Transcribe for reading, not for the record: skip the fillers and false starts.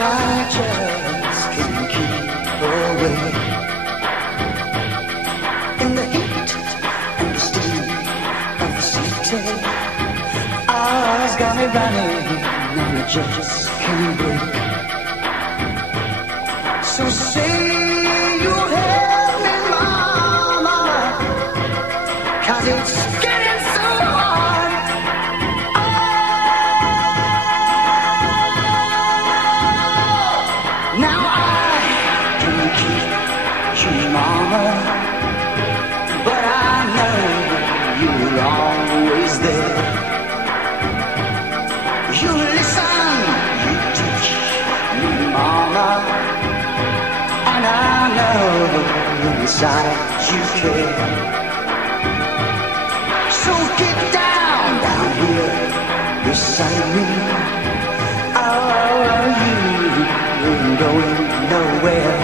I just can't keep away. In the heat and the steam of the city, eyes got me running and I just can't breathe. So say you'll help me, mama, 'cause it's getting so hard. Now I can keep you, mama, but I know you're always there. You listen, you teach me, mama, and I know inside you care. So get down here beside me. Oh, you ain't going nowhere.